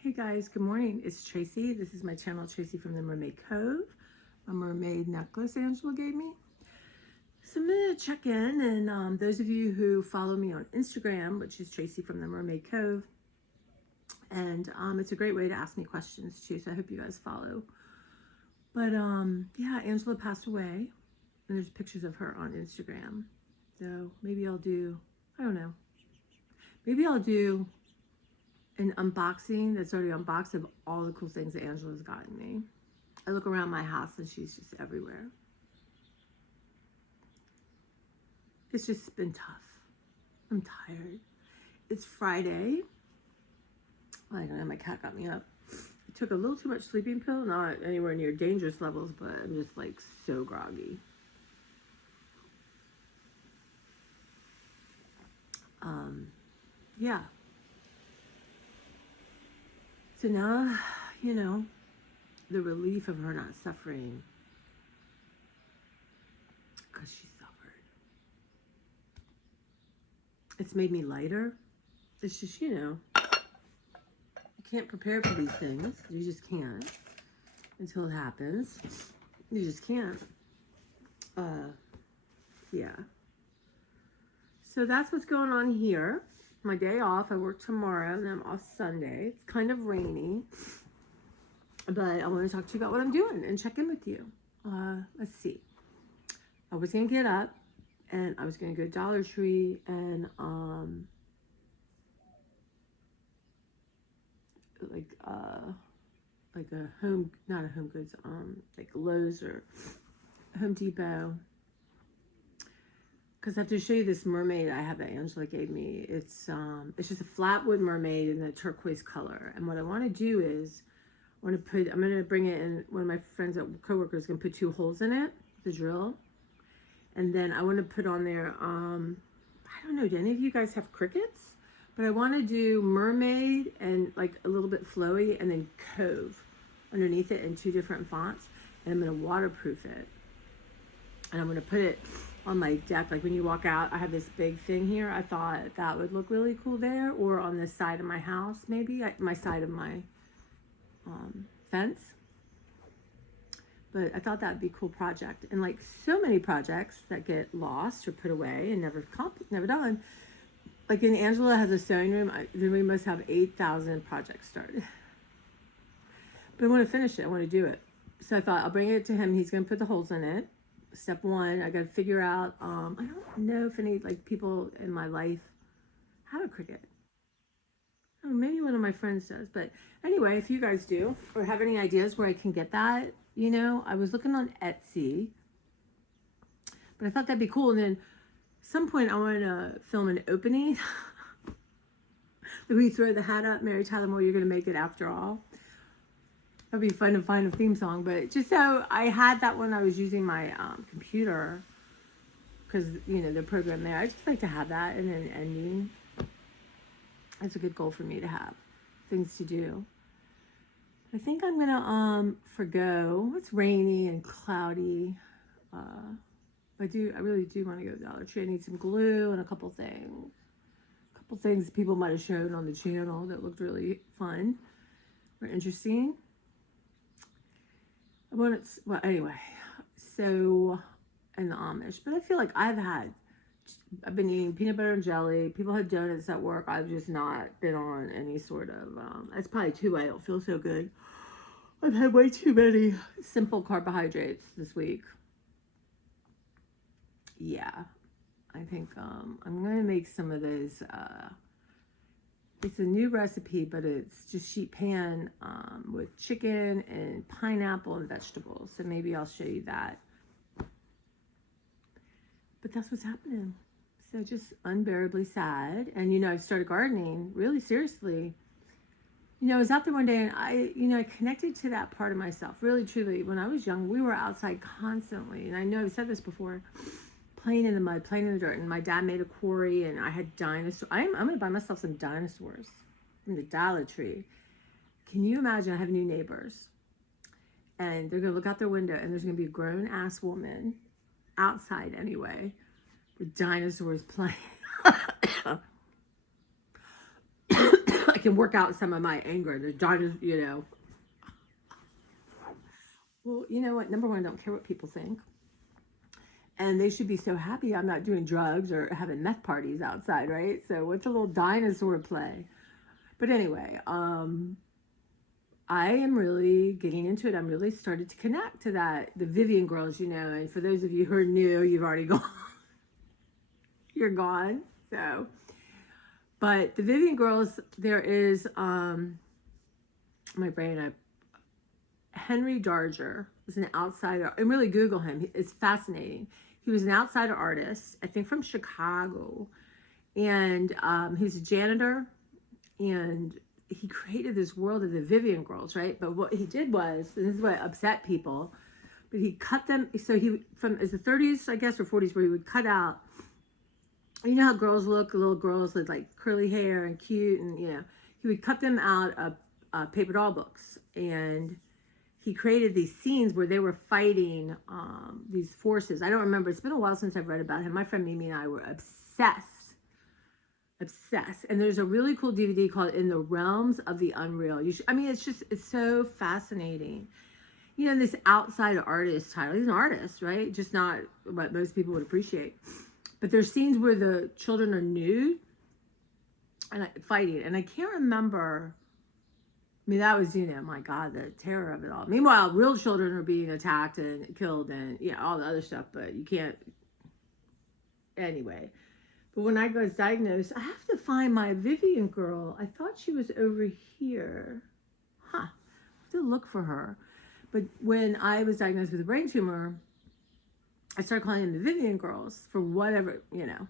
Hey guys, good morning. It's Tracy. This is my channel, Tracy from the Mermaid Cove. A mermaid necklace Angela gave me. So I'm going to check in, and those of you who follow me on Instagram, which is Tracy from the Mermaid Cove, and it's a great way to ask me questions too, so I hope you guys follow. But yeah, Angela passed away, and there's pictures of her on Instagram. So maybe I'll do, I don't know, maybe I'll do an unboxing that's already unboxed of all the cool things that Angela's gotten me. I look around my house and she's just everywhere. It's just been tough. I'm tired. It's Friday. I don't know, my cat got me up. I took a little too much sleeping pill, not anywhere near dangerous levels, but I'm just like so groggy. Yeah. So now, you know, the relief of her not suffering, because she suffered. It's made me lighter. It's just, you know, you can't prepare for these things. You just can't until it happens. You just can't. Yeah. So that's what's going on here. My day off. I work tomorrow and I'm off Sunday. It's kind of rainy. But I want to talk to you about what I'm doing and check in with you. Let's see. I was going to get up and I was going to go to Dollar Tree and like a home, not a home goods, like Lowe's or Home Depot. Because I have to show you this mermaid I have that Angela gave me. It's just a flat wood mermaid in the turquoise color. And what I want to do is, I'm going to bring it in, one of my friends at coworkers is going to put 2 holes in it, the drill. And then I want to put on there, I don't know, do any of you guys have crickets? But I want to do mermaid and like a little bit flowy and then cove underneath it in 2 different fonts. And I'm going to waterproof it. And I'm going to put it on my deck. Like when you walk out, I have this big thing here. I thought that would look really cool there, or on the side of my house, maybe my side of my fence. But I thought that would be a cool project. And like so many projects that get lost or put away and never done. Like in Angela has a sewing room. The room must have 8,000 projects started. But I want to finish it. I want to do it. So I thought I'll bring it to him. He's going to put the holes in it. Step 1, I got to figure out, I don't know if any like people in my life have a cricket. Oh, maybe one of my friends does. But anyway, if you guys do or have any ideas where I can get that, you know, I was looking on Etsy, but I thought that'd be cool. And then at some point I want to film an opening. We throw the hat up, Mary Tyler Moore, you're going to make it after all. That'd be fun to find a theme song, but just so I had that when I was using my computer, because, you know, the program there, I just like to have that and then ending. That's a good goal for me to have, things to do. I think I'm going to forgo, it's rainy and cloudy. I really do want to go to Dollar Tree. I need some glue and a couple things. A couple things people might have shown on the channel that looked really fun or interesting. Well, anyway, so, and the Amish, but I feel like I've been eating peanut butter and jelly. People had donuts at work. I've just not been on any sort of, that's probably too why I don't feel so good. I've had way too many simple carbohydrates this week. Yeah, I think, I'm going to make some of those, it's a new recipe, but it's just sheet pan with chicken and pineapple and vegetables. So maybe I'll show you that. But that's what's happening. So just unbearably sad. And, you know, I started gardening really seriously. You know, I was out there one day and I connected to that part of myself, really, truly. When I was young, we were outside constantly. And I know I've said this before. Playing in the mud, playing in the dirt, and my dad made a quarry, and I had dinosaurs. I'm going to buy myself some dinosaurs from the Dollar Tree. Can you imagine? I have new neighbors, and they're going to look out their window, and there's going to be a grown-ass woman outside anyway with dinosaurs playing. I can work out some of my anger. The John, you know. Well, you know what? Number one, I don't care what people think. And they should be so happy I'm not doing drugs or having meth parties outside, right? So what's a little dinosaur play? But anyway, I am really getting into it. I'm really started to connect to that, the Vivian girls, you know. And for those of you who are new, you've already gone. You're gone. So, but the Vivian girls, there is, my brain, Henry Darger was an outsider, and really Google him. It's fascinating. He was an outsider artist, I think from Chicago, and he's a janitor, and he created this world of the Vivian girls, right? But what he did was, and this is what upset people, but he cut them. So he, from as the 30s, I guess, or 40s, where he would cut out, you know how girls look, little girls with like curly hair and cute, and you know, he would cut them out of paper doll books, and he created these scenes where they were fighting these forces. I don't remember. It's been a while since I've read about him. My friend Mimi and I were obsessed. And there's a really cool DVD called In the Realms of the Unreal. I mean, it's so fascinating. You know, this outside artist title. He's an artist, right? Just not what most people would appreciate. But there's scenes where the children are nude and fighting. And I can't remember. I mean, that was, you know, my God, the terror of it all. Meanwhile, real children are being attacked and killed and, you know, all the other stuff, but you can't. Anyway. But when I was diagnosed, I have to find my Vivian girl. I thought she was over here. I have to look for her. But when I was diagnosed with a brain tumor, I started calling them the Vivian girls for whatever, you know,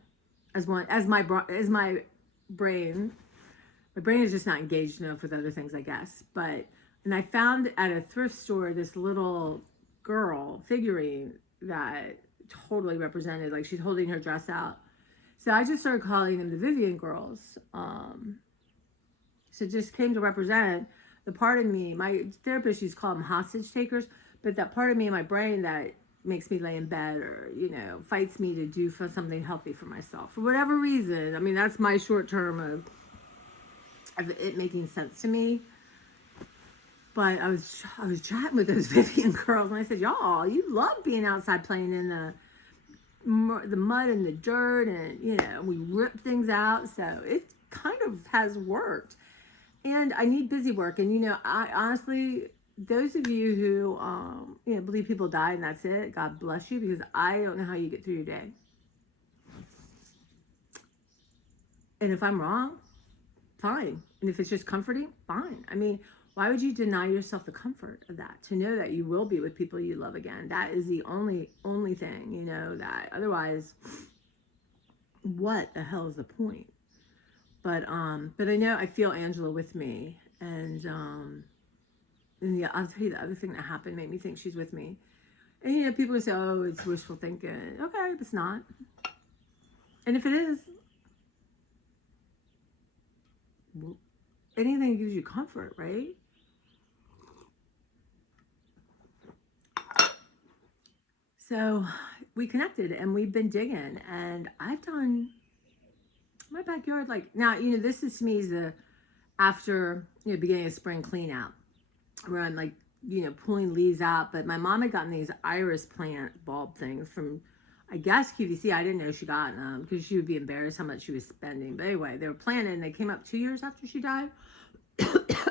as my brain. My brain is just not engaged enough with other things, I guess. And I found at a thrift store this little girl figurine that totally represented, like she's holding her dress out. So I just started calling them the Vivian girls. So it just came to represent the part of me, my therapist used to call them hostage takers, but that part of me in my brain that makes me lay in bed or, you know, fights me to do something healthy for myself. For whatever reason, I mean, that's my short term of it making sense to me. But I was chatting with those Vivian girls, and I said, y'all, you love being outside playing in the mud and the dirt, and you know, we rip things out, so it kind of has worked. And I need busy work, and you know, I honestly, those of you who you know, believe people die and that's it, God bless you, because I don't know how you get through your day. And if I'm wrong, fine. And if it's just comforting, fine. I mean, why would you deny yourself the comfort of that? To know that you will be with people you love again. That is the only thing, you know, that otherwise, what the hell is the point? But I know I feel Angela with me. And yeah, I'll tell you the other thing that happened made me think she's with me. And you know, people say, oh, it's wishful thinking. Okay, it's not. And if it is, anything gives you comfort, right? So we connected and we've been digging, and I've done my backyard, like, now, you know, this is to me is the after, you know, beginning of spring clean out, where I'm like, you know, pulling leaves out. But my mom had gotten these iris plant bulb things from, I guess, QVC. I didn't know she got them because she would be embarrassed how much she was spending. But anyway, they were planted and they came up 2 years after she died.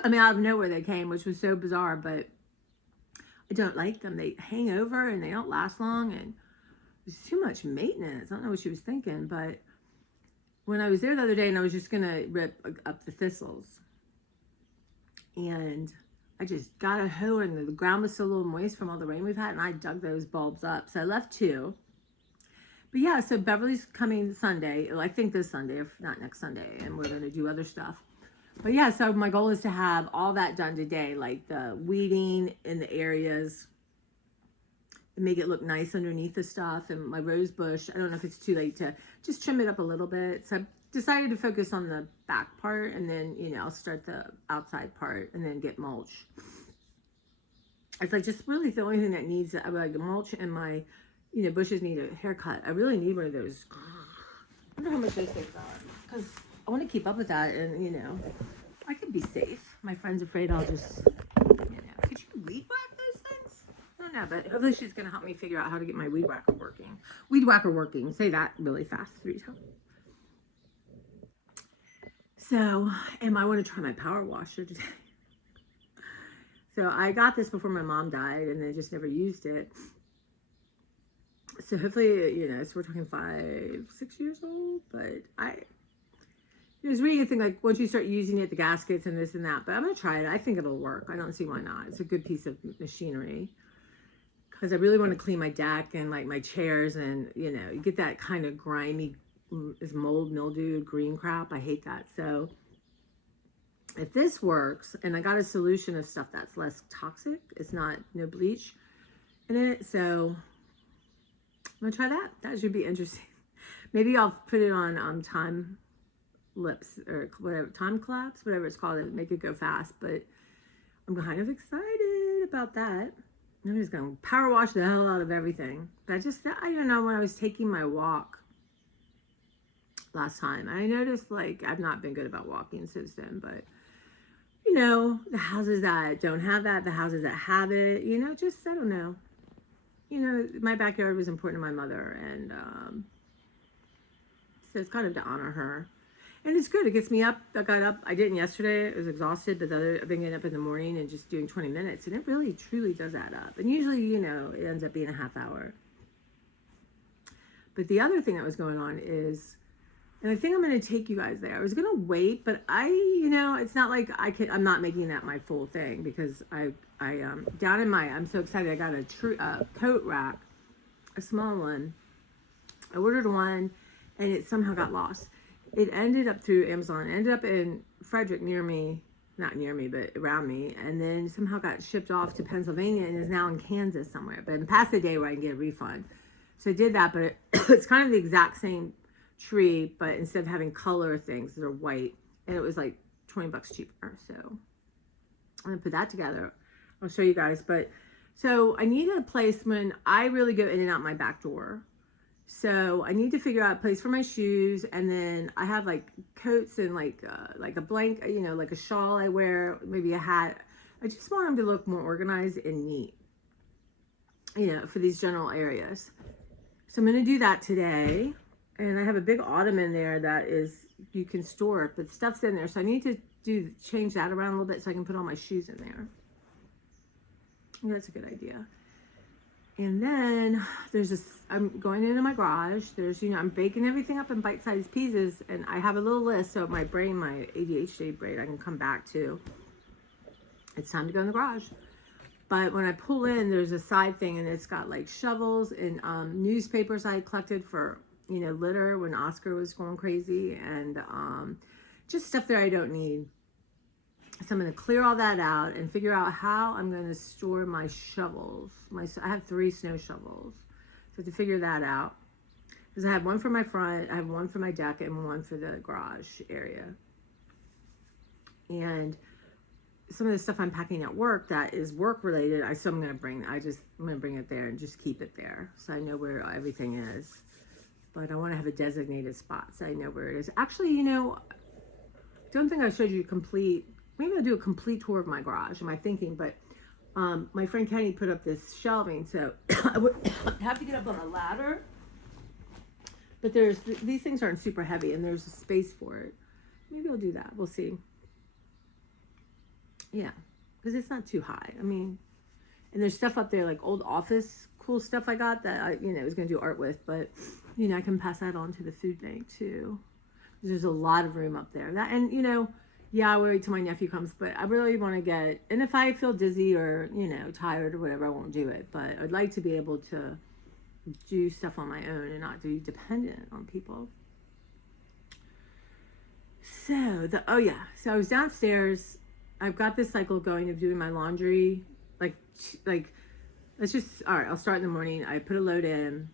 I mean, out of nowhere they came, which was so bizarre, but I don't like them. They hang over and they don't last long, and it's too much maintenance. I don't know what she was thinking, but when I was there the other day and I was just gonna rip up the thistles, and I just got a hoe, and the ground was still a little moist from all the rain we've had, and I dug those bulbs up. So I left 2. But yeah, so Beverly's coming Sunday, I think this Sunday, if not next Sunday, and we're gonna do other stuff. But yeah, so my goal is to have all that done today, like the weeding in the areas, and make it look nice underneath the stuff. And my rose bush, I don't know if it's too late to just trim it up a little bit. So I decided to focus on the back part, and then, you know, I'll start the outside part and then get mulch. It's like just really the only thing that needs, I would like the mulch, and my, you know, bushes need a haircut. I really need one of those. I wonder how much those things are, because I want to keep up with that, and you know, I could be safe. My friend's afraid I'll just, could you weed whack those things? I don't know, but hopefully she's going to help me figure out how to get my weed whacker working. Weed whacker working. Say that really fast 3 times. So, I want to try my power washer today. So I got this before my mom died, and I just never used it. So hopefully, so we're talking 5-6 years old, but I was reading a thing like once you start using it, the gaskets and this and that, but I'm going to try it. I think it'll work. I don't see why not. It's a good piece of machinery because I really want to clean my deck and like my chairs, and you get that kind of grimy, is mold, mildew, green crap. I hate that. So if this works, and I got a solution of stuff that's less toxic, it's not, no bleach in it, so I'm gonna try that. That should be interesting. Maybe I'll put it on time lips or whatever, time collapse, whatever it's called, and make it go fast. But I'm kind of excited about that. I'm just gonna power wash the hell out of everything. But I don't know, when I was taking my walk last time, I noticed like I've not been good about walking since then, but the houses that don't have that, the houses that have it, just, I don't know. My backyard was important to my mother, and so it's kind of to honor her. And it's good. It gets me up. I got up. I didn't yesterday. I was exhausted, but I've been getting up in the morning and just doing 20 minutes, and it really, truly does add up. And usually, it ends up being a half hour. But the other thing that was going on is, and I think I'm going to take you guys there. I was going to wait, but it's not like I'm not making that my full thing, because down in I'm so excited. I got a coat rack, a small one. I ordered one, and it somehow got lost. It ended up through Amazon. It ended up in Frederick, not near me, but around me, and then somehow got shipped off to Pennsylvania and is now in Kansas somewhere. But in past the day where I can get a refund. So I did that, but it's kind of the exact same tree, but instead of having color things, they're white, and it was like $20 cheaper. So I'm gonna put that together. I'll show you guys. But so I need a place when I really go in and out my back door. So I need to figure out a place for my shoes, and then I have like coats and like a blanket, like a shawl I wear, maybe a hat. I just want them to look more organized and neat, for these general areas. So I'm gonna do that today. And I have a big ottoman there that you can store it, but stuff's in there. So I need to change that around a little bit so I can put all my shoes in there. Yeah, that's a good idea. And then I'm going into my garage. I'm baking everything up in bite-sized pieces, and I have a little list. So my ADHD brain, I can come back to. It's time to go in the garage. But when I pull in, there's a side thing, and it's got like shovels and newspapers I collected for litter when Oscar was going crazy, and just stuff that I don't need. So I'm going to clear all that out and figure out how I'm going to store my shovels. I have 3 snow shovels. So to figure that out, because I have one for my front, I have one for my deck, and one for the garage area. And some of the stuff I'm packing at work that is work related, I'm going to bring it there and just keep it there, so I know where everything is. But I want to have a designated spot so I know where it is. Actually, don't think I showed you maybe I'll do a complete tour of my garage. Am I thinking? But my friend Kenny put up this shelving, so I would have to get up on a ladder. But these things aren't super heavy, and there's a space for it. Maybe I'll do that. We'll see. Yeah, because it's not too high. And there's stuff up there like old office cool stuff I got that I was going to do art with, but I can pass that on to the food bank too. There's a lot of room up there. Yeah, I'll wait till my nephew comes, but I really want to and if I feel dizzy or, tired or whatever, I won't do it. But I'd like to be able to do stuff on my own and not be dependent on people. So, so I was downstairs. I've got this cycle going of doing my laundry, all right, I'll start in the morning. I put a load in.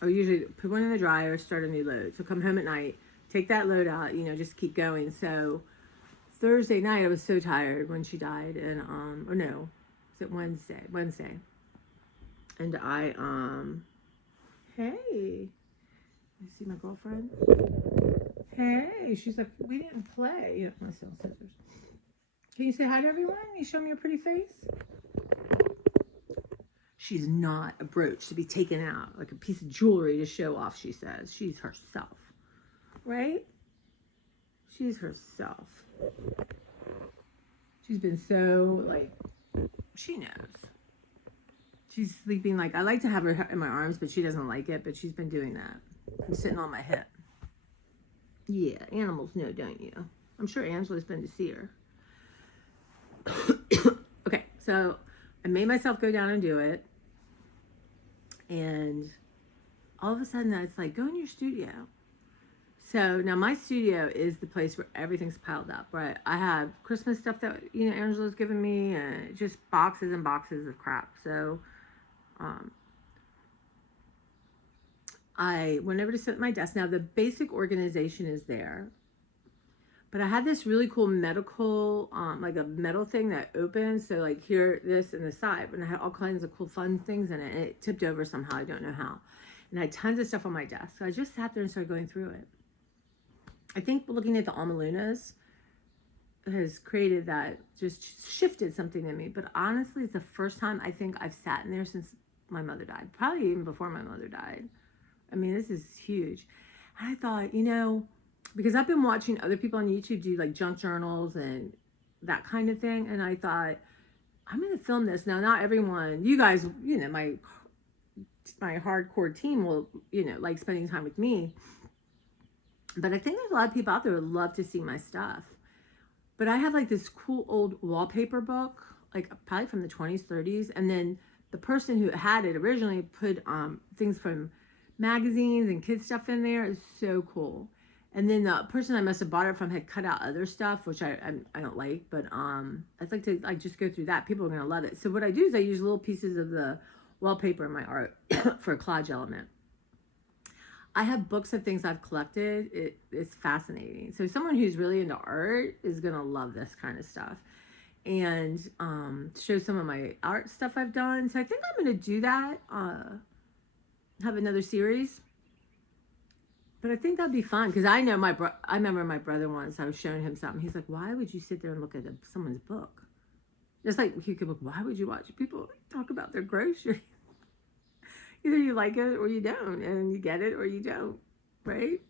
I'll usually put one in the dryer, start a new load. So come home at night, take that load out, just keep going. So Thursday night, I was so tired when she died, and, or no, was it Wednesday? And hey, you see my girlfriend? Hey, she's like, we didn't play. Yeah, my still scissors. Can you say hi to everyone? You show me your pretty face? She's not a brooch to be taken out, like a piece of jewelry to show off, she says. She's herself, right? She's herself. She's been so, like, she knows. She's sleeping, like, I like to have her in my arms, but she doesn't like it, but she's been doing that. I'm sitting on my hip. Yeah, animals know, don't you? I'm sure Angela's been to see her. Okay, so I made myself go down and do it. And all of a sudden, it's like, go in your studio. So now my studio is the place where everything's piled up, right? I have Christmas stuff that, you know, Angela's given me, and just boxes and boxes of crap. So I went over to sit at my desk. Now the basic organization is there, but I had this really cool medical, like a metal thing that opens. So like here, this and the side, and I had all kinds of cool fun things in it, and it tipped over somehow. I don't know how. And I had tons of stuff on my desk. So I just sat there and started going through it. I think looking at the Alma Lunas has created that, just shifted something in me. But honestly, it's the first time I think I've sat in there since my mother died. Probably even before my mother died. I mean, this is huge. And I thought, you know, because I've been watching other people on YouTube do like junk journals and that kind of thing. And I thought, I'm going to film this. Now, not everyone, you guys, you know, my hardcore team will, you know, like spending time with me. But I think there's a lot of people out there who would love to see my stuff. But I have like this cool old wallpaper book, like probably from the 20s, 30s. And then the person who had it originally put things from magazines and kids stuff in there. It's so cool. And then the person I must have bought it from had cut out other stuff, which I don't like. But I'd like to like just go through that. People are going to love it. So what I do is I use little pieces of the wallpaper in my art for a collage element. I have books of things I've collected. It's fascinating. So someone who's really into art is going to love this kind of stuff. And show some of my art stuff I've done. So I think I'm going to do that. Have another series. But I think that'd be fun. Because I know I remember my brother once, I was showing him something. He's like, why would you sit there and look at someone's book? Just like he could look, why would you watch people talk about their groceries? Either you like it or you don't, and you get it or you don't, right?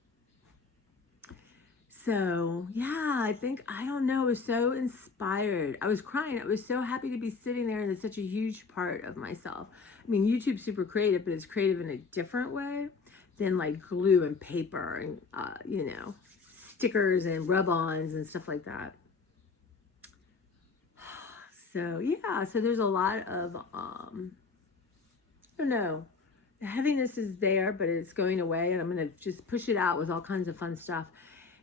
So, yeah, I think, I don't know, I was so inspired. I was crying. I was so happy to be sitting there, and it's such a huge part of myself. I mean, YouTube's super creative, but it's creative in a different way than like glue and paper and, you know, stickers and rub-ons and stuff like that. So, yeah, so there's a lot of, I don't know. The heaviness is there, but it's going away, and I'm going to just push it out with all kinds of fun stuff.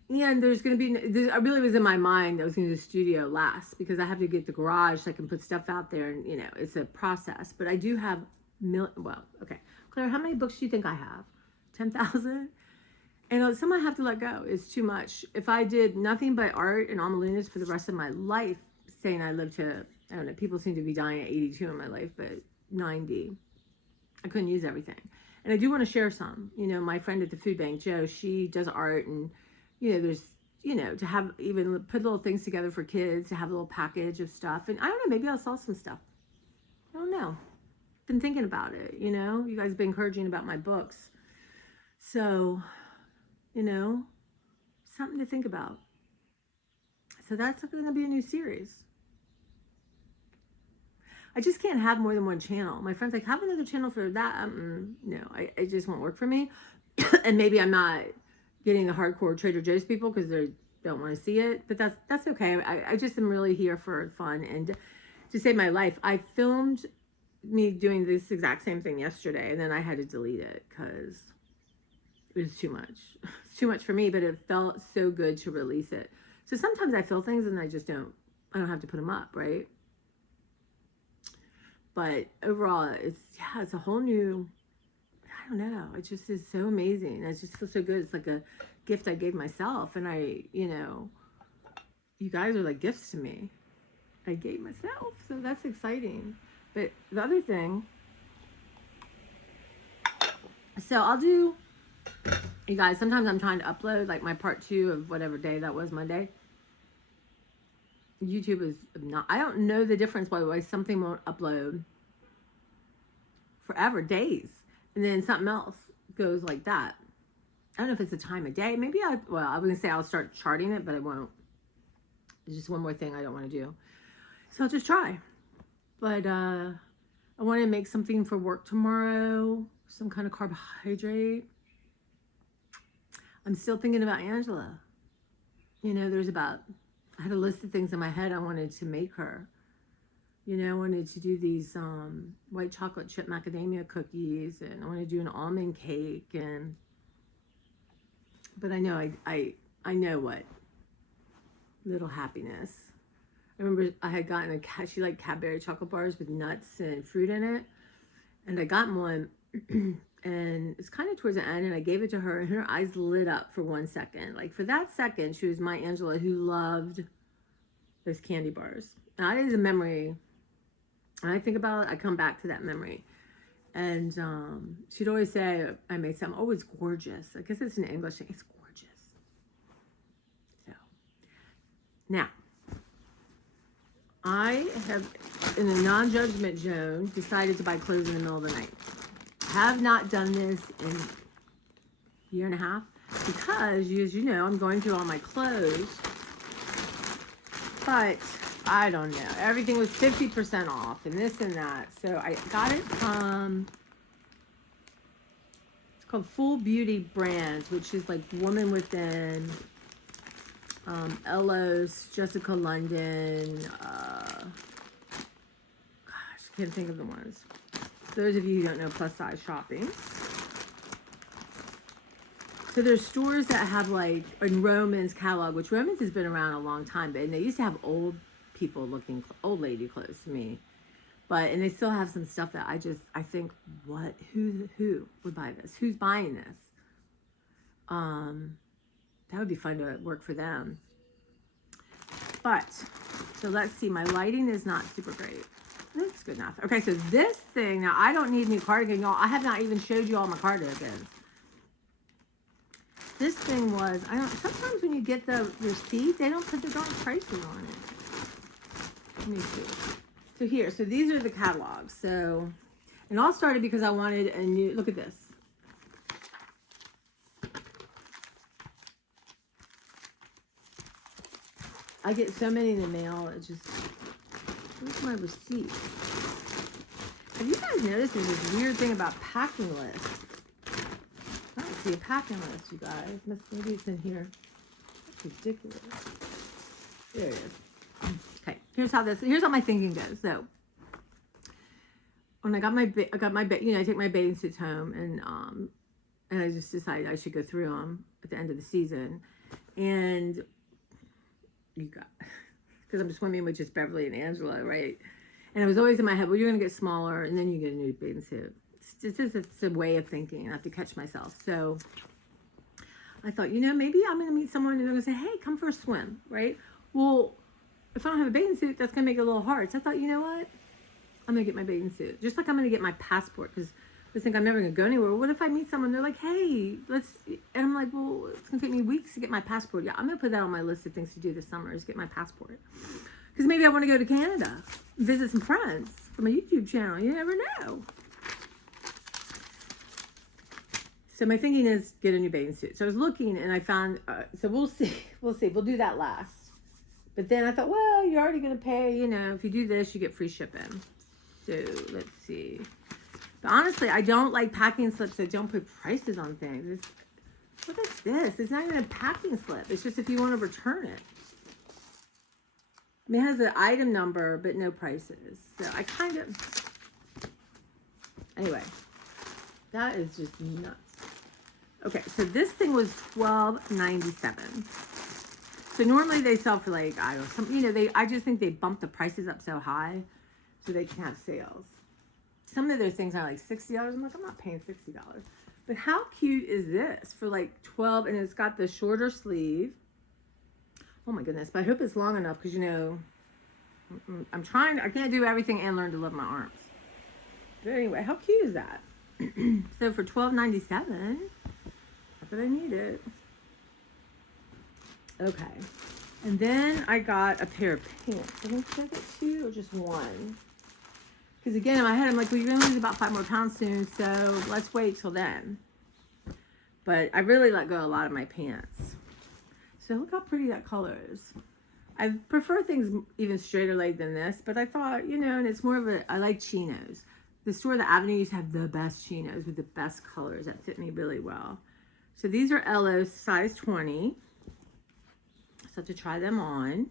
And there's going to be, I really was in my mind, I was going to do the studio last, because I have to get the garage so I can put stuff out there, and, you know, it's a process. But I do have, well, okay. Claire, how many books do you think I have? 10,000? And some I have to let go. It's too much. If I did nothing but art and Alma Lunas for the rest of my life, saying I live to, I don't know, people seem to be dying at 82 in my life, but 90. I couldn't use everything. And I do want to share some. You know, my friend at the food bank, Jo, she does art, and, you know, there's, you know, to have, even put little things together for kids, to have a little package of stuff. And I don't know, maybe I'll sell some stuff. I don't know. Been thinking about it, you know. You guys have been encouraging about my books. So, you know, something to think about. So that's going to be a new series. I just can't have more than one channel. My friend's like, have another channel for that. No, it just won't work for me. And maybe I'm not getting the hardcore Trader Joe's people because they don't want to see it. But that's okay. I just am really here for fun and to save my life. I filmed me doing this exact same thing yesterday, and then I had to delete it because it was too much. It's too much for me, but it felt so good to release it. So sometimes I feel things and I don't have to put them up, right? But overall, it's a whole new, I don't know, it just is so amazing. It just feels so good. It's like a gift I gave myself, and you know, you guys are like gifts to me. I gave myself, so that's exciting. But the other thing, so I'll do You guys, sometimes I'm trying to upload like my part 2 of whatever day that was, Monday. YouTube is not, I don't know the difference why something won't upload forever, days. And then something else goes like that. I don't know if it's the time of day. Maybe I was going to say I'll start charting it, but I won't. It's just one more thing I don't want to do. So I'll just try. But I want to make something for work tomorrow. Some kind of carbohydrate. I'm still thinking about Angela. You know, I had a list of things in my head I wanted to make her. You know, I wanted to do these white chocolate chip macadamia cookies, and I want to do an almond cake, but I know I know what little happiness. I remember I had gotten she liked Cadbury chocolate bars with nuts and fruit in it, and I got one, and it's kind of towards the end, and I gave it to her, and her eyes lit up for 1 second. Like for that second, she was my Angela who loved those candy bars. And that is a memory. When I think about it, I come back to that memory. And she'd always say, I made something, oh, it's gorgeous. I guess it's in English, it's gorgeous. So, now, I have, in a non-judgment zone, decided to buy clothes in the middle of the night. Have not done this in a year and a half because, as you know, I'm going through all my clothes. But I don't know. Everything was 50% off and this and that. So I got it from, it's called Full Beauty Brands, which is like Woman Within, Ellos, Jessica London, gosh, can't think of the ones. Those of you who don't know plus size shopping. So there's stores that have like, in Roman's catalog, which Roman's has been around a long time, but and they used to have old people looking, old lady clothes to me. But, and they still have some stuff that I think, what, who would buy this? Who's buying this? That would be fun to work for them. But, so let's see, my lighting is not super great. That's good enough. Okay, so this thing, now I don't need a new cardigan, y'all. I have not even showed you all my cardigans. This thing was, sometimes when you get the receipt, they don't put the darn prices on it. Let me see. So here, so these are the catalogs. So, it all started because I wanted a new, look at this. I get so many in the mail, it just, where's my receipt? Have you guys noticed there's this weird thing about packing lists? I don't see a packing list, you guys. Maybe it's in here. That's ridiculous. There it is. Okay, here's how my thinking goes. So, when I got my, you know, I take my bathing suits home, and I just decided I should go through them at the end of the season, and because I'm swimming with just Beverly and Angela, right? And it was always in my head, well, you're gonna get smaller, and then you get a new bathing suit. It's a way of thinking. I have to catch myself. So I thought, you know, maybe I'm gonna meet someone and they're gonna say, hey, come for a swim, right? Well, if I don't have a bathing suit, that's gonna make it a little hard. So I thought, you know what? I'm gonna get my bathing suit. Just like I'm gonna get my passport, because I think I'm never gonna go anywhere. What if I meet someone, they're like, hey, let's, and I'm like, well, it's gonna take me weeks to get my passport. Yeah, I'm gonna put that on my list of things to do this summer is get my passport. Because maybe I wanna go to Canada, visit some friends from my YouTube channel. You never know. So my thinking is get a new bathing suit. So I was looking and I found, so we'll see, we'll do that last. But then I thought, well, you're already gonna pay, you know, if you do this, you get free shipping. So let's see. But honestly, I don't like packing slips that don't put prices on things. What is this? It's not even a packing slip. It's just if you want to return it. I mean, it has the item number, but no prices. So I kind of, anyway, that is just nuts. Okay, so this thing was $12.97. So normally they sell for like, I don't know, some, you know, I just think they bump the prices up so high so they can have sales. Some of those things are like $60. I'm like, I'm not paying $60. But how cute is this for like 12, and it's got the shorter sleeve. Oh my goodness, but I hope it's long enough because, you know, I can't do everything and learn to love my arms. But anyway, how cute is that? So for $12.97, Not that I need it. Okay. And then I got a pair of pants. I think I get 2 or just 1. Because again, in my head, I'm like, well, you're going to lose about 5 more pounds soon, so let's wait till then. But I really let go a lot of my pants. So look how pretty that color is. I prefer things even straighter leg than this, but I thought, you know, and it's more of a, I like chinos. The store, the Avenue, used to have the best chinos with the best colors that fit me really well. So these are Ella's size 20. So I have to try them on.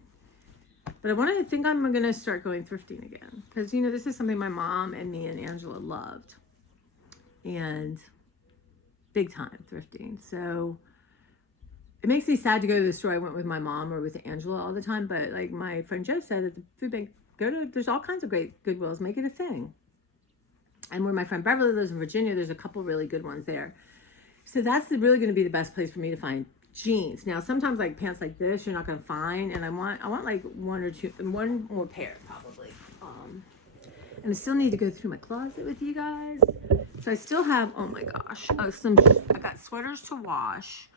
But I think I'm going to start going thrifting again. Because, you know, this is something my mom and me and Angela loved. And big time thrifting. So it makes me sad to go to the store I went with my mom or with Angela all the time. But like my friend Joe said at the food bank, there's all kinds of great Goodwills. Make it a thing. And where my friend Beverly lives in Virginia, there's a couple really good ones there. So that's really going to be the best place for me to find jeans. Now, sometimes like pants like this, you're not going to find. And I want like 1 or 2, one more pair probably. And I still need to go through my closet with you guys. So I still have, oh my gosh, I got sweaters to wash.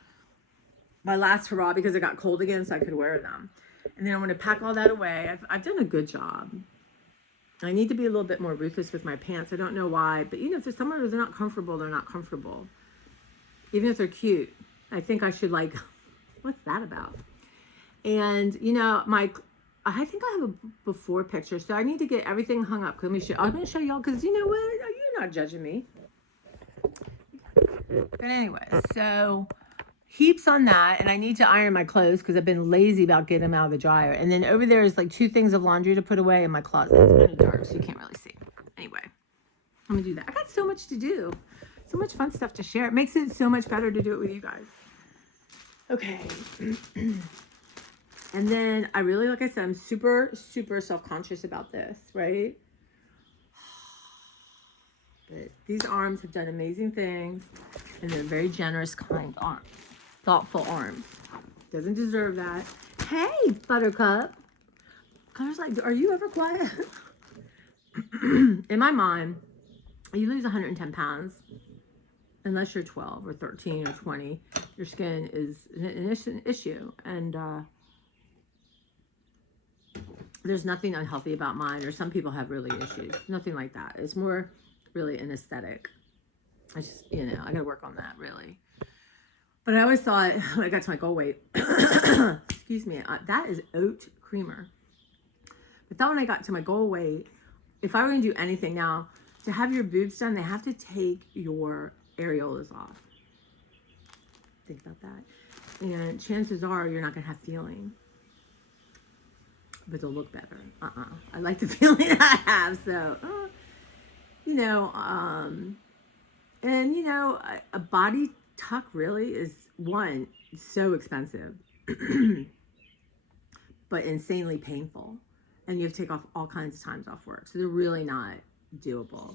My last hurrah because it got cold again so I could wear them. And then I'm going to pack all that away. I've done a good job. I need to be a little bit more ruthless with my pants. I don't know why, but you know, if there's someone who's not comfortable, they're not comfortable. Even if they're cute, I think I should like, what's that about? And you know, I think I have a before picture, so I need to get everything hung up. I'm going to show y'all because you know what? You're not judging me. But anyway, so heaps on that, and I need to iron my clothes because I've been lazy about getting them out of the dryer. And then over there is like 2 things of laundry to put away in my closet. It's kind of dark, so you can't really see. Anyway, I'm gonna do that. I got so much to do, so much fun stuff to share. It makes it so much better to do it with you guys. Okay. And then I really, like I said, I'm super, super self-conscious about this, right? But these arms have done amazing things, and they're very generous, kind arms. Thoughtful arms. Doesn't deserve that. Hey, Buttercup. Claire's like, are you ever quiet? In my mind, you lose 110 pounds, unless you're 12 or 13 or 20, your skin is an issue. And there's nothing unhealthy about mine, or some people have really issues. Nothing like that. It's more really an aesthetic. I just, you know, I gotta work on that really. But I always thought when I got to my goal weight, excuse me, that is oat creamer. But then when I got to my goal weight, if I were gonna do anything now, to have your boobs done, they have to take your areolas off. Think about that. And chances are you're not gonna have feeling. But they'll look better. I like the feeling I have, so, you know, and you know, a body tuck really is, one, so expensive, but insanely painful. And you have to take off all kinds of times off work. So they're really not doable.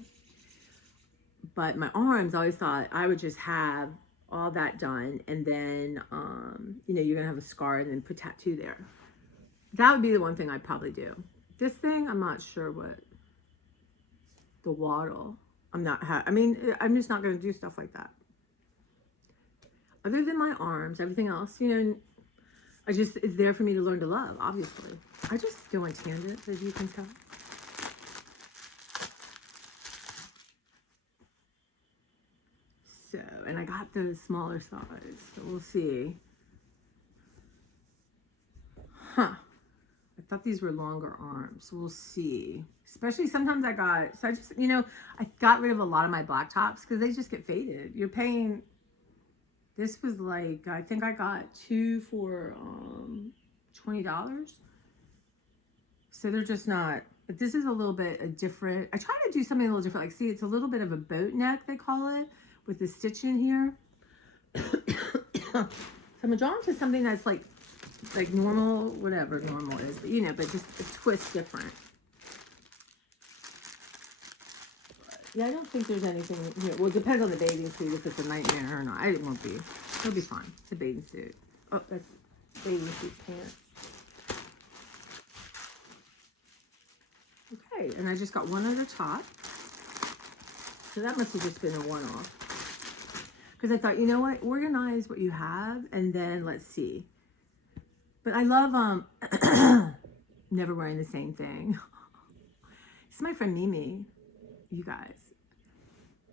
But my arms, I always thought I would just have all that done. And then, you know, you're going to have a scar and then put tattoo there. That would be the one thing I'd probably do. This thing, I'm not sure what. The waddle. I'm just not going to do stuff like that. Other than my arms, everything else, you know, it's there for me to learn to love, obviously. I just go on tangents, as you can tell. So, and I got the smaller size, so we'll see. Huh. I thought these were longer arms. We'll see. Especially sometimes I just, you know, I got rid of a lot of my black tops because they just get faded. You're paying, this was like, I think I got 2 for $20. So they're just not, but this is a little bit a different, I try to do something a little different. Like, see, it's a little bit of a boat neck, they call it, with the stitch in here. So I'm gonna draw into something that's like normal, whatever normal is, but you know, but just a twist different. But, yeah, I don't think there's anything here. Well, it depends on the bathing suit if it's a nightmare or not. It won't be. It'll be fine. It's a bathing suit. Oh, that's bathing suit pants. Okay, and I just got one other top. So that must have just been a one-off. Because I thought, you know what, organize what you have and then let's see. But I love never wearing the same thing. It's my friend Mimi, you guys.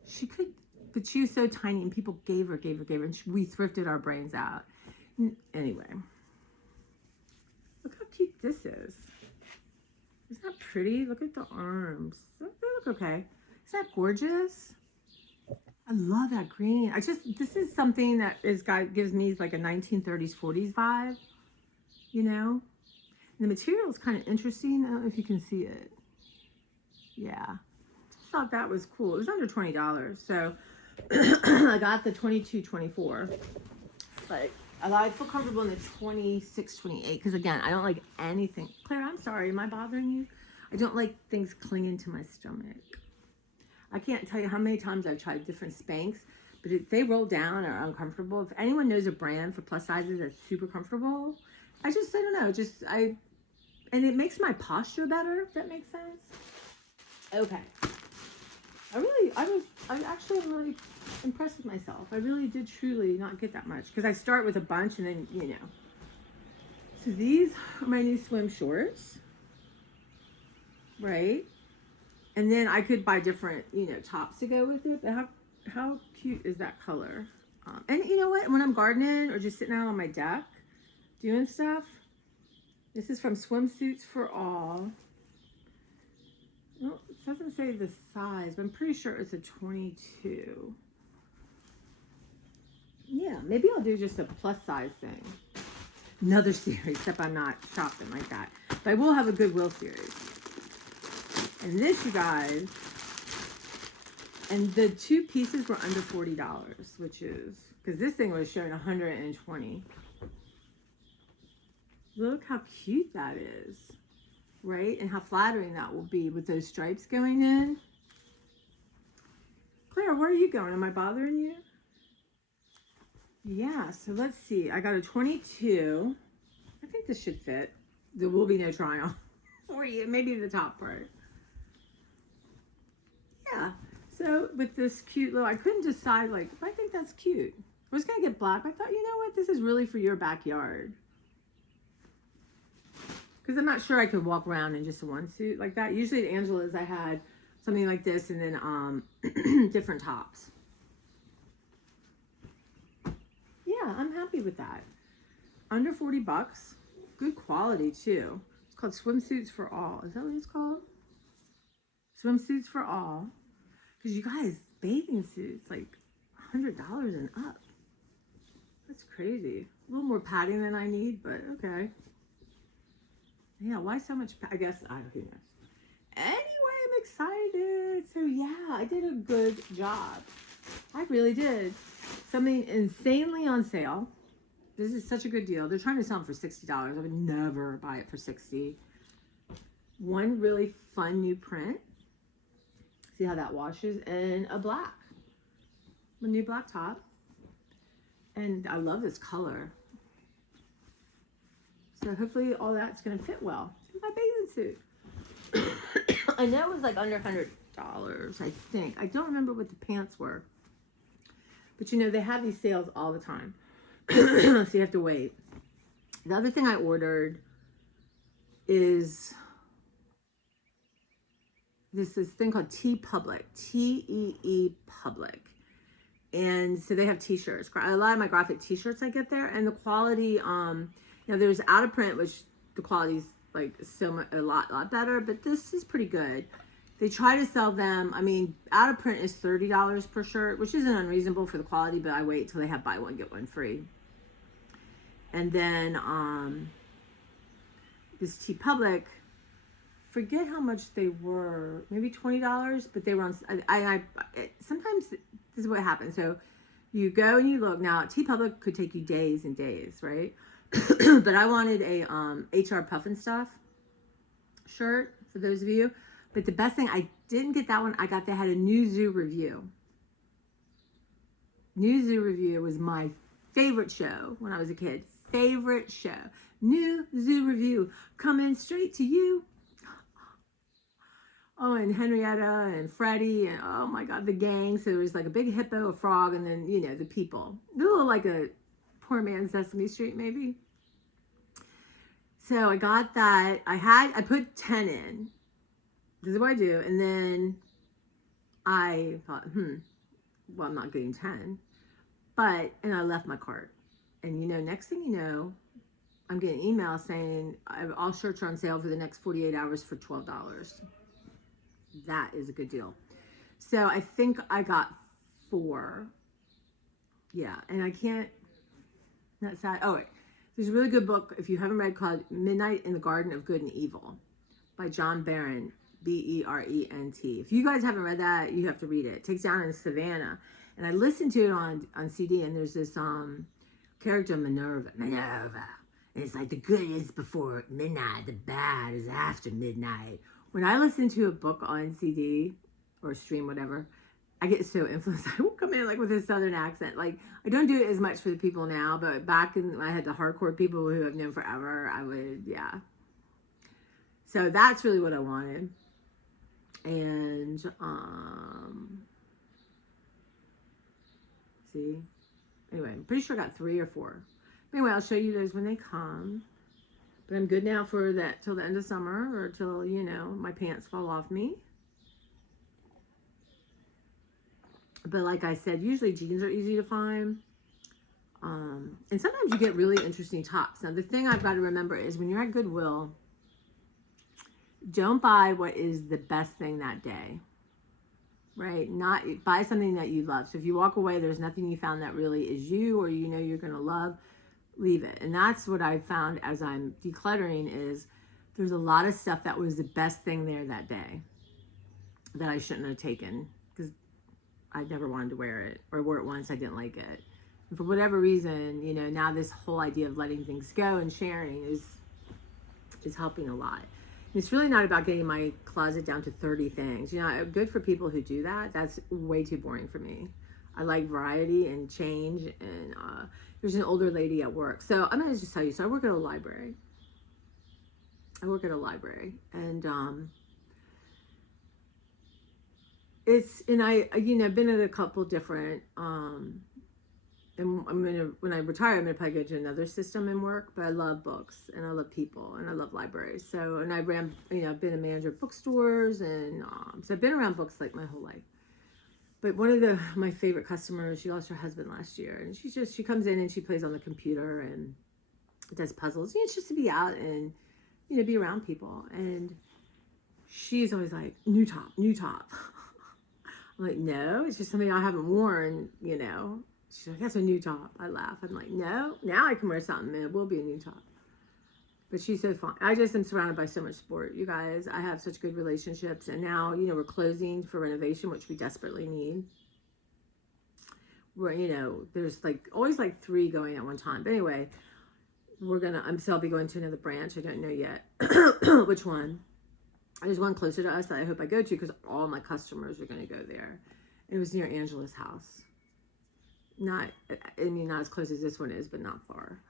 She could, but she was so tiny and people gave her, and we thrifted our brains out. Anyway, look how cute this is. Isn't that pretty? Look at the arms. They look okay. Isn't that gorgeous? I love that green. This is something that gives me like a 1930s, 40s vibe, you know? And the material is kind of interesting. I don't know if you can see it. Yeah. Just thought that was cool. It was under $20. So I got the 22, 24. But I feel comfortable in the 26, 28. Because again, I don't like anything. Claire, I'm sorry. Am I bothering you? I don't like things clinging to my stomach. I can't tell you how many times I've tried different Spanx, but if they roll down or are uncomfortable, if anyone knows a brand for plus sizes that's super comfortable, I don't know, and it makes my posture better, if that makes sense. Okay. I actually am really impressed with myself. I really did truly not get that much, because I start with a bunch and then, you know. So these are my new swim shorts, right? And then I could buy different, you know, tops to go with it. But how cute is that color? And you know what? When I'm gardening or just sitting out on my deck doing stuff, this is from Swimsuits for All. Well, it doesn't say the size, but I'm pretty sure it's a 22. Yeah, maybe I'll do just a plus size thing. Another series, except I'm not shopping like that. But I will have a Goodwill series. And this, you guys, and the two pieces were under $40, which is, because this thing was showing 120. Look how cute that is, right? And how flattering that will be with those stripes going in. Claire, where are you going? Am I bothering you? Yeah, so let's see. I got a 22. I think this should fit. There will be no trying on for you. Maybe the top part. Yeah, so with this cute little, I couldn't decide, like, I think that's cute. I was going to get black. I thought, you know what, this is really for your backyard. Because I'm not sure I could walk around in just a one suit like that. Usually at Angela's, I had something like this and then different tops. Yeah, I'm happy with that. Under 40 bucks. Good quality, too. It's called Swimsuits for All. Is that what it's called? Swimsuits for All. Because you guys, bathing suits, like $100 and up. That's crazy. A little more padding than I need, but okay. Yeah, why so much? I guess, I don't know. Anyway, I'm excited. So yeah, I did a good job. I really did. Something insanely on sale. This is such a good deal. They're trying to sell them for $60. I would never buy it for $60. One really fun new print. See how that washes, and a new black top. And I love this color. So hopefully all that's gonna fit well. It's my bathing suit. I know it was like under $100, I think. I don't remember what the pants were. But you know, they have these sales all the time. So you have to wait. The other thing I ordered is this thing called T-Public, T-E-E Public. And so they have t-shirts. A lot of my graphic t-shirts I get there, and the quality, you know, there's out of print, which the quality's like a lot better, but this is pretty good. They try to sell them, I mean, out of print is $30 per shirt, which isn't unreasonable for the quality, but I wait till they have buy one, get one free. And then this T-Public, forget how much they were, maybe $20, but they were on, sometimes this is what happens. So you go and you look. Now, T-Public could take you days and days, right? But I wanted a HR Puffin Stuff shirt, for those of you. But the best thing, I didn't get that one. They had a New Zoo Review. New Zoo Review was my favorite show when I was a kid. Favorite show. New Zoo Review, coming straight to you. Oh, and Henrietta and Freddie and oh my God, the gang. So there was like a big hippo, a frog, and then, you know, the people. A little like a poor man's Sesame Street, maybe. So I got that. I put 10 in. This is what I do. And then I thought, well, I'm not getting 10. And I left my cart. And you know, next thing you know, I'm getting emails saying all shirts are on sale for the next 48 hours for $12. That is a good deal. So I think I got 4. Yeah, and I can't, not sad. Oh, wait. There's a really good book, if you haven't read, called Midnight in the Garden of Good and Evil by John Barron, Berent. If you guys haven't read that, you have to read it. It takes down in Savannah. And I listened to it on CD, and there's this character, Minerva. And it's like the good is before midnight, the bad is after midnight. When I listen to a book on CD or stream, whatever, I get so influenced. I will come in like with a southern accent. Like I don't do it as much for the people now, but back in I had the hardcore people who I've known forever, I would, yeah. So that's really what I wanted. And see. Anyway, I'm pretty sure I got 3 or 4. But anyway, I'll show you those when they come. But I'm good now for that till the end of summer or till, you know, my pants fall off me. But like I said, usually jeans are easy to find. And sometimes you get really interesting tops. Now, the thing I've got to remember is when you're at Goodwill, don't buy what is the best thing that day, right? Not buy something that you love. So if you walk away, there's nothing you found that really is you or you know you're going to love, leave it. And that's what I found as I'm decluttering is there's a lot of stuff that was the best thing there that day that I shouldn't have taken because I never wanted to wear it or wore it once. I didn't like it. And for whatever reason, you know, now this whole idea of letting things go and sharing is helping a lot. And it's really not about getting my closet down to 30 things. You know, good for people who do that. That's way too boring for me. I like variety and change. And there's an older lady at work. So I'm going to just tell you. So I work at a library. And I've been at a couple different, and when I retire, I'm gonna probably go to another system and work, but I love books and I love people and I love libraries. So, and I ran, I've been a manager of bookstores and, so I've been around books like my whole life. But one of my favorite customers, she lost her husband last year and she comes in and she plays on the computer and does puzzles. It's just to be out and, be around people. And she's always like, new top. I'm like, no, it's just something I haven't worn, She's like, that's a new top. I laugh. I'm like, no, now I can wear something and it will be a new top. But she's so fun. I just am surrounded by so much sport, you guys. I have such good relationships. And now, we're closing for renovation, which we desperately need. There's always 3 going at one time. But anyway, I'll be going to another branch. I don't know yet which one. There's one closer to us that I hope I go to because all my customers are going to go there. And it was near Angela's house. Not as close as this one is, but not far.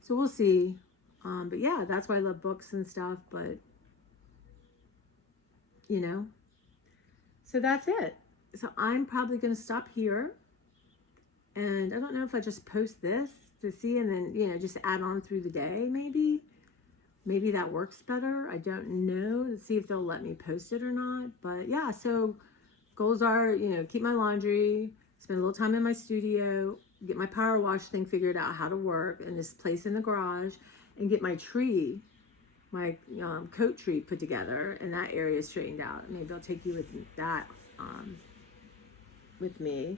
So we'll see. But yeah, that's why I love books and stuff. But, so that's it. So I'm probably going to stop here. And I don't know if I just post this to see and then, just add on through the day, maybe. Maybe that works better. I don't know. Let's see if they'll let me post it or not. But yeah, so goals are, keep my laundry, spend a little time in my studio, get my power wash thing figured out how to work in this place in the garage, and get my tree, my coat tree put together, and that area straightened out. Maybe I'll take you with that with me.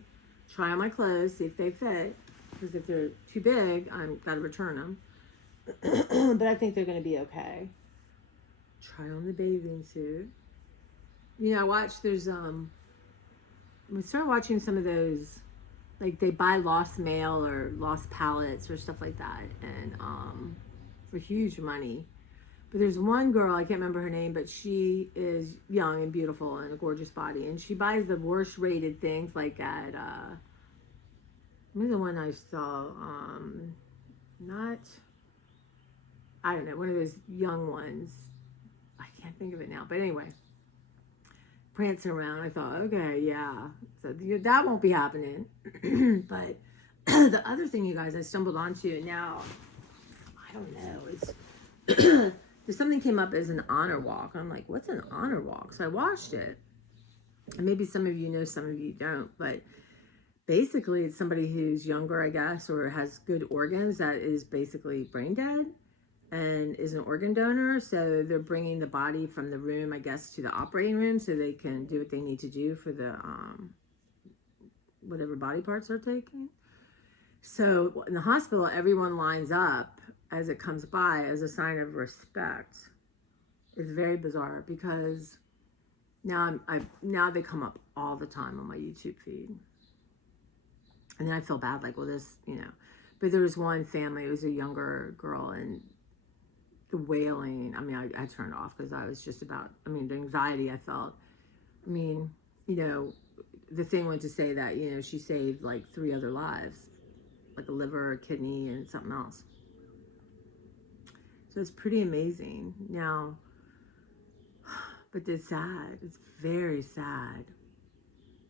Try on my clothes, see if they fit, because if they're too big, I've got to return them. But I think they're going to be okay. Try on the bathing suit. I watched, we started watching some of those, they buy lost mail or lost pallets or stuff like that, and for huge money. But there's one girl, I can't remember her name, but she is young and beautiful and a gorgeous body, and she buys the worst rated things, like at maybe the one I saw, I don't know, one of those young ones. I can't think of it now, but anyway. prancing around. I thought, okay, yeah, so that won't be happening. But the other thing, you guys, I stumbled onto, and now I don't know, it's there's something came up as an honor walk. I'm like, what's an honor walk? So I watched it, and maybe some of you know, some of you don't, but basically it's somebody who's younger, I guess, or has good organs that is basically brain dead and is an organ donor. So they're bringing the body from the room, I guess, to the operating room so they can do what they need to do for the whatever body parts they're taking. So in the hospital, everyone lines up as it comes by as a sign of respect. It's very bizarre because now now they come up all the time on my YouTube feed. And then I feel bad, like, well, this, you know. But there was one family, it was a younger girl, and the wailing, I mean, I turned off because I was just about, I mean, the anxiety I felt. I mean, you know, the thing went to say that, you know, she saved like 3 other lives, like a liver, a kidney, and something else. So it's pretty amazing. Now, but it's sad. It's very sad.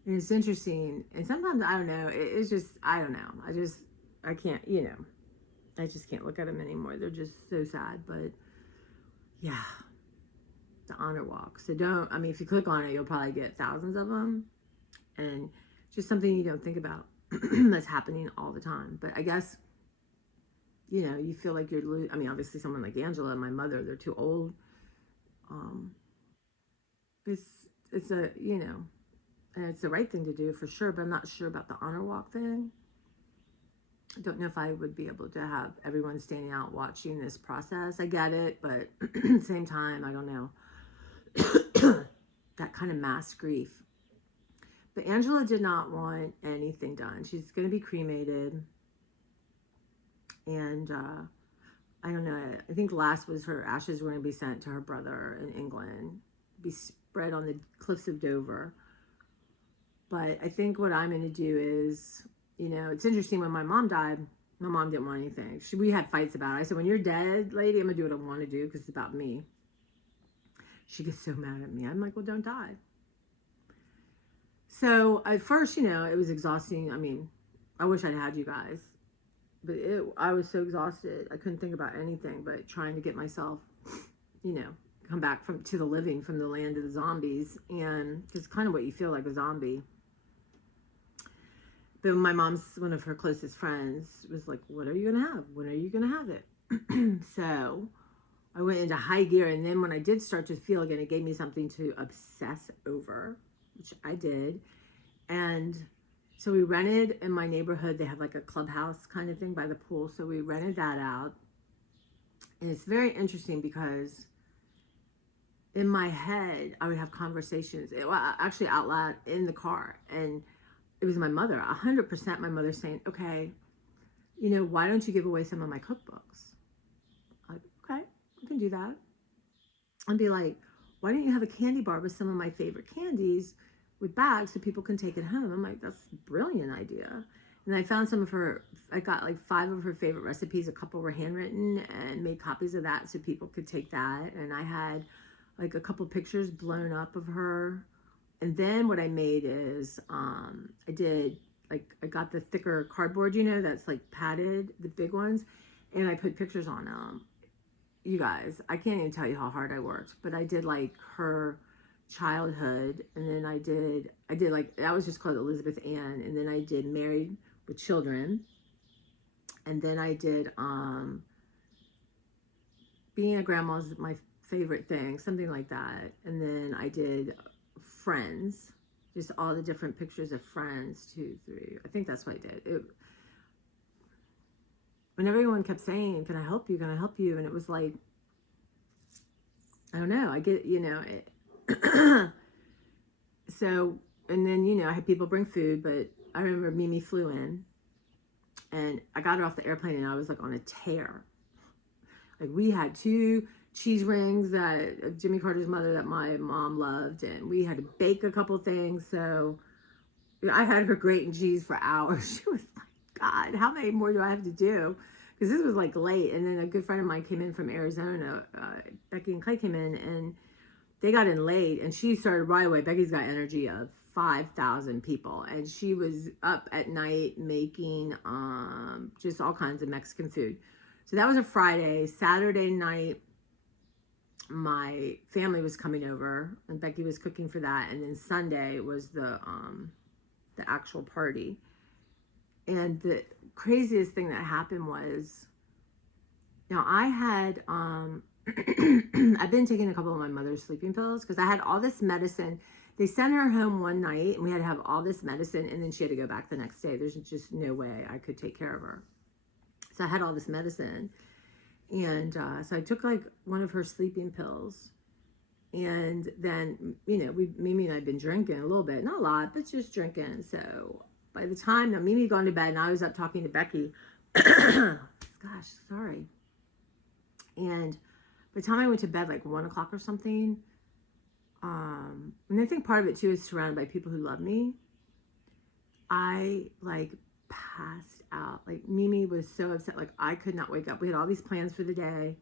And it's interesting. And sometimes, I don't know, it's just, I don't know. I can't, you know, I just can't look at them anymore. They're just so sad. But yeah, the honor walk. So don't, I mean, if you click on it, you'll probably get thousands of them. And just something you don't think about that's happening all the time. But I guess, you know, you feel like you're, I mean, obviously someone like Angela and my mother, they're too old. It's a, you know, and it's the right thing to do for sure, but I'm not sure about the honor walk thing. I don't know if I would be able to have everyone standing out watching this process. I get it, but at the same time, I don't know. That kind of mass grief. But Angela did not want anything done. She's going to be cremated. And I don't know. I think last was her ashes were going to be sent to her brother in England, be spread on the cliffs of Dover. But I think what I'm going to do is, you know, it's interesting. When my mom died, my mom didn't want anything. We had fights about it. I said, when you're dead, lady, I'm going to do what I want to do because it's about me. She gets so mad at me. I'm like, well, don't die. So at first, you know, it was exhausting. I mean, I wish I'd had you guys. But I was so exhausted. I couldn't think about anything but trying to get myself, you know, come back to the living, from the land of the zombies. And it's kind of what you feel like, a zombie. But my mom's, one of her closest friends, was like, what are you going to have? When are you going to have it? So I went into high gear. And then when I did start to feel again, it gave me something to obsess over, which I did. And so we rented in my neighborhood. They have like a clubhouse kind of thing by the pool. So we rented that out. And it's very interesting because in my head, I would have conversations, actually out loud in the car. And it was my mother, 100% my mother saying, okay, you know, why don't you give away some of my cookbooks? I'm like, okay, I can do that. I'd be like, why don't you have a candy bar with some of my favorite candies with bags so people can take it home? I'm like, that's a brilliant idea. And I found some of her, I got like 5 of her favorite recipes. A couple were handwritten, and made copies of that so people could take that. And I had like a couple pictures blown up of her. And then what I made is, I did, like, I got the thicker cardboard, you know, that's like padded, the big ones. And I put pictures on them. You guys, I can't even tell you how hard I worked. But I did like her childhood. And then I did like, that was just called Elizabeth Ann. And then I did Married with Children. And then I did, Being a Grandma is my favorite thing, something like that. And then I did Friends, just all the different pictures of Friends, 2, 3. I think that's what I did. When everyone kept saying, can I help you? Can I help you? And it was like, I don't know. I get, you know, so, and then, you know, I had people bring food, but I remember Mimi flew in and I got her off the airplane and I was like on a tear. Like, we had 2 cheese rings that Jimmy Carter's mother that my mom loved, and we had to bake a couple things. So I had her grating cheese for hours. She was like, God, how many more do I have to do? Because this was like late. And then a good friend of mine came in from Arizona. Becky and Clay came in, and they got in late, and she started right away. Becky's got energy of 5,000 people, and she was up at night making just all kinds of Mexican food. So that was a Friday. Saturday night, my family was coming over, and Becky was cooking for that. And then Sunday was the actual party. And the craziest thing that happened was, I had I've been taking a couple of my mother's sleeping pills because I had all this medicine. They sent her home one night, and we had to have all this medicine, and then she had to go back the next day. There's just no way I could take care of her. So I had all this medicine, and so I took like one of her sleeping pills, and then, Mimi and I had been drinking a little bit, not a lot, but just drinking. So by the time that Mimi gone to bed, and I was up talking to Becky, gosh, sorry. And by the time I went to bed, like 1 o'clock or something, and I think part of it too is surrounded by people who love me, I like passed out. Like Mimi was so upset. Like I could not wake up. We had all these plans for the day.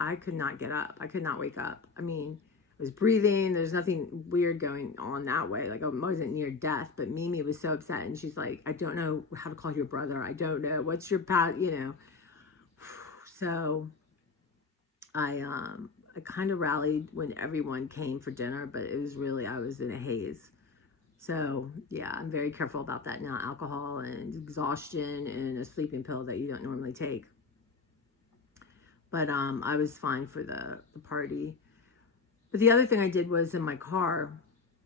I could not get up. I could not wake up. I mean, I was breathing. There's nothing weird going on that way. Like I wasn't near death, but Mimi was so upset, and she's like, I don't know how to call your brother. I don't know. What's your path, So I kind of rallied when everyone came for dinner, but it was really, I was in a haze. So yeah, I'm very careful about that now. Alcohol and exhaustion and a sleeping pill that you don't normally take. But I was fine for the party. But the other thing I did was in my car,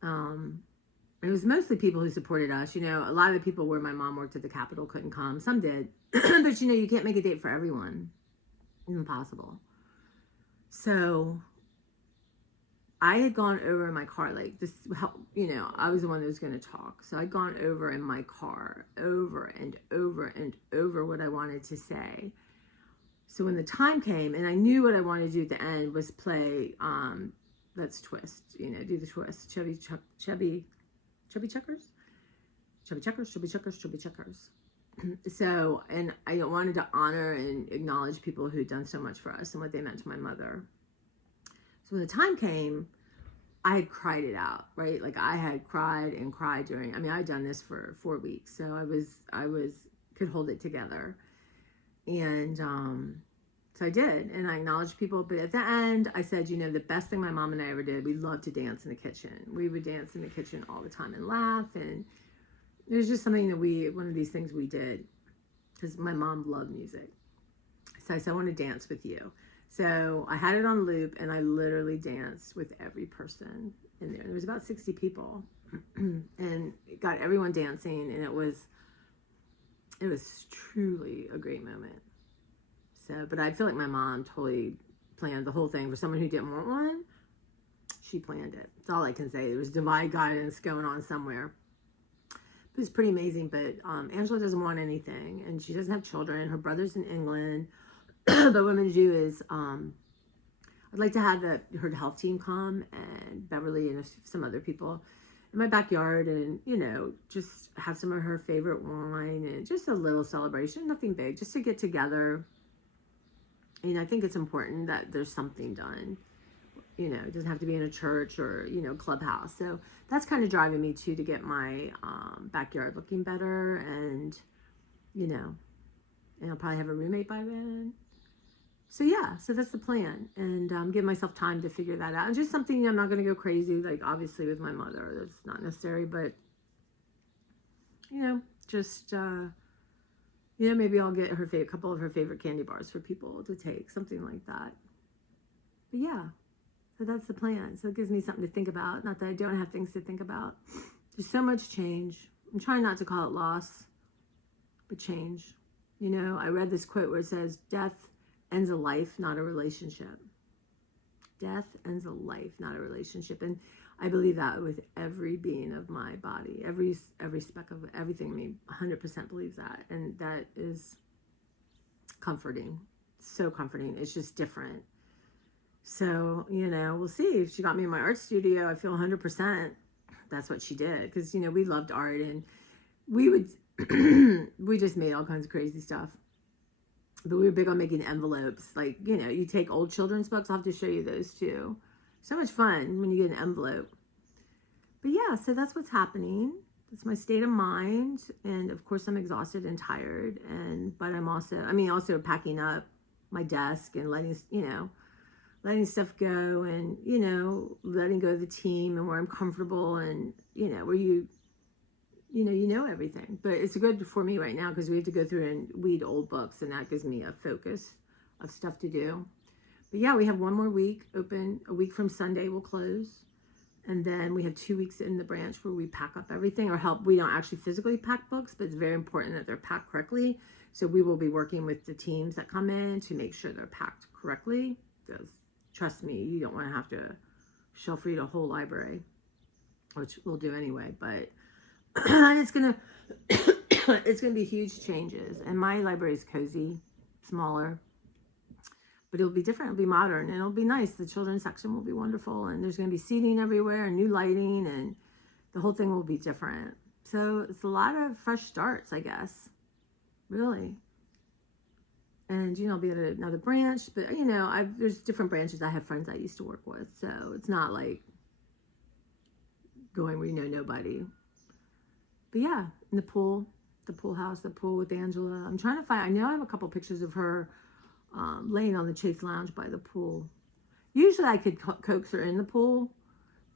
it was mostly people who supported us. A lot of the people where my mom worked at the Capitol couldn't come. Some did. But you can't make a date for everyone. Impossible. So I had gone over in my car, like this, I was the one that was going to talk. So I'd gone over in my car over and over and over what I wanted to say. So when the time came, and I knew what I wanted to do at the end was play, let's twist, do the twist. Chubby checkers. So, and I wanted to honor and acknowledge people who'd done so much for us and what they meant to my mother. So when the time came, I had cried it out, right? Like I had cried and cried during, I'd done this for 4 weeks. So I could hold it together. And, so I did, and I acknowledged people. But at the end, I said, the best thing my mom and I ever did, we loved to dance in the kitchen. We would dance in the kitchen all the time and laugh, and it was just something that one of these things we did, because my mom loved music. So I said, I want to dance with you. So I had it on loop, and I literally danced with every person in there. There was about 60 people, and it got everyone dancing, and it was truly a great moment. So, but I feel like my mom totally planned the whole thing. For someone who didn't want one, she planned it. That's all I can say. There was divine guidance going on somewhere. It was pretty amazing. But Angela doesn't want anything, and she doesn't have children. Her brother's in England. But what I'm going to do is I'd like to have her health team come, and Beverly and some other people in my backyard, and just have some of her favorite wine and just a little celebration. Nothing big, just to get together. I think it's important that there's something done. It doesn't have to be in a church or, clubhouse. So that's kind of driving me too, to get my backyard looking better. And, and I'll probably have a roommate by then. So yeah, so that's the plan. And give myself time to figure that out. And just something, I'm not going to go crazy, like obviously with my mother. That's not necessary. But, just... maybe I'll get her a couple of her favorite candy bars for people to take, something like that. But yeah, so that's the plan. So it gives me something to think about. Not that I don't have things to think about. There's so much change. I'm trying not to call it loss, but change. I read this quote where it says, death ends a life, not a relationship. Death ends a life, not a relationship. And I believe that with every being of my body, every speck of everything in me, 100% believes that. And that is comforting, so comforting. It's just different. So, we'll see. If she got me in my art studio, I feel 100% that's what she did. Because, we loved art, and we would, we just made all kinds of crazy stuff. But we were big on making envelopes. Like, you take old children's books. I'll have to show you those too. So much fun when you get an envelope. But yeah, so that's what's happening. That's my state of mind. And of course I'm exhausted and tired. But I'm also packing up my desk and letting stuff go, and, letting go of the team and where I'm comfortable, and, where you know everything. But it's good for me right now because we have to go through and weed old books, and that gives me a focus of stuff to do. But yeah, we have one more week open. A week from Sunday we'll close. And then we have 2 weeks in the branch where we pack up everything, or help. We don't actually physically pack books, but it's very important that they're packed correctly. So we will be working with the teams that come in to make sure they're packed correctly. Because trust me, you don't want to have to shelf read a whole library, which we'll do anyway. But it's gonna it's gonna be huge changes. And my library is cozy, smaller, but it'll be different. It'll be modern, and it'll be nice. The children's section will be wonderful, and there's going to be seating everywhere and new lighting, and the whole thing will be different. So it's a lot of fresh starts, I guess, really. And, I'll be at another branch, but, there's different branches. I have friends I used to work with, so it's not like going where you know nobody. But yeah, in the pool house, the pool with Angela. I'm trying to find, I know I have a couple pictures of her laying on the Chase Lounge by the pool. Usually I could coax her in the pool,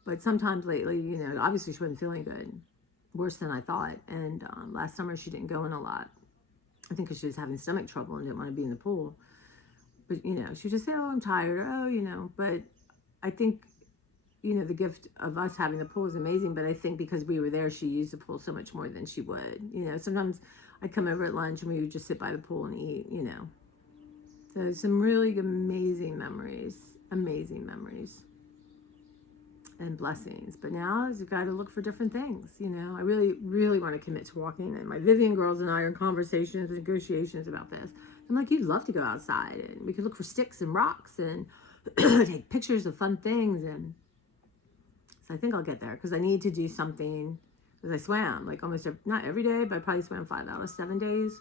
but sometimes lately, obviously she wasn't feeling good, worse than I thought. And last summer she didn't go in a lot. I think because she was having stomach trouble and didn't want to be in the pool. But, she would just say, oh, I'm tired. Oh, but I think, the gift of us having the pool is amazing. But I think because we were there, she used the pool so much more than she would. Sometimes I'd come over at lunch and we would just sit by the pool and eat, So some really amazing memories and blessings. But now I've got to look for different things. I really, really want to commit to walking. And my Vivian girls and I are in conversations and negotiations about this. I'm like, you'd love to go outside, and we could look for sticks and rocks and take pictures of fun things. And so I think I'll get there, because I need to do something, because I swam like almost not every day, but I probably swam 5 out of 7 days.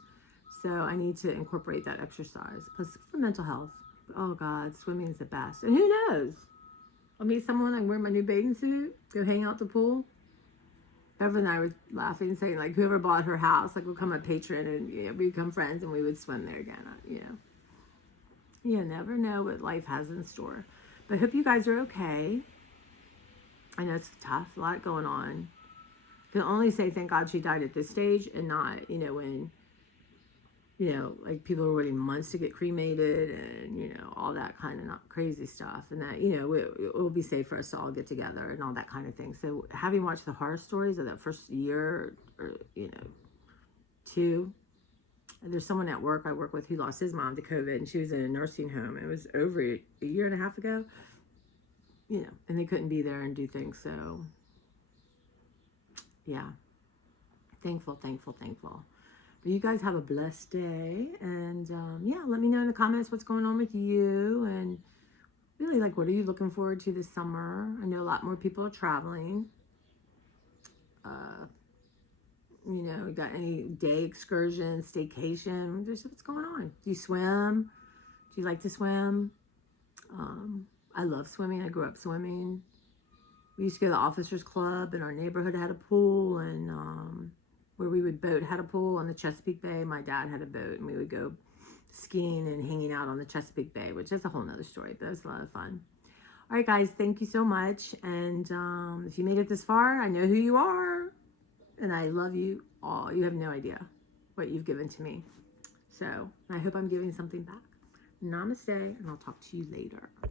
So I need to incorporate that exercise. Plus for mental health. Oh God, swimming is the best. And who knows? I'll meet someone, I wear my new bathing suit, go hang out at the pool. Beverly and I were laughing, saying like whoever bought her house, like, would become a patron, and we become friends, and we would swim there again. You never know what life has in store. But I hope you guys are okay. I know it's tough, a lot going on. I can only say thank God she died at this stage, and not, when, like people are waiting months to get cremated, and, all that kind of not crazy stuff. And that, it will be safe for us to all get together and all that kind of thing. So having watched the horror stories of that first year or 2, there's someone at work I work with who lost his mom to COVID, and she was in a nursing home. It was over a year and a half ago, and they couldn't be there and do things. So yeah, thankful. But you guys have a blessed day, and yeah, let me know in the comments what's going on with you, and really, like, what are you looking forward to this summer? I know a lot more people are traveling. Got any day excursions, staycation? Just what's going on? Do you swim? Do you like to swim? I love swimming. I grew up swimming. We used to go to the officers club, and our neighborhood had a pool, and where we would boat had a pool on the Chesapeake Bay. My dad had a boat, and we would go skiing and hanging out on the Chesapeake Bay, which is a whole nother story, but it was a lot of fun. All right, guys, thank you so much. And if you made it this far, I know who you are, and I love you all. You have no idea what you've given to me. So I hope I'm giving something back. Namaste, and I'll talk to you later.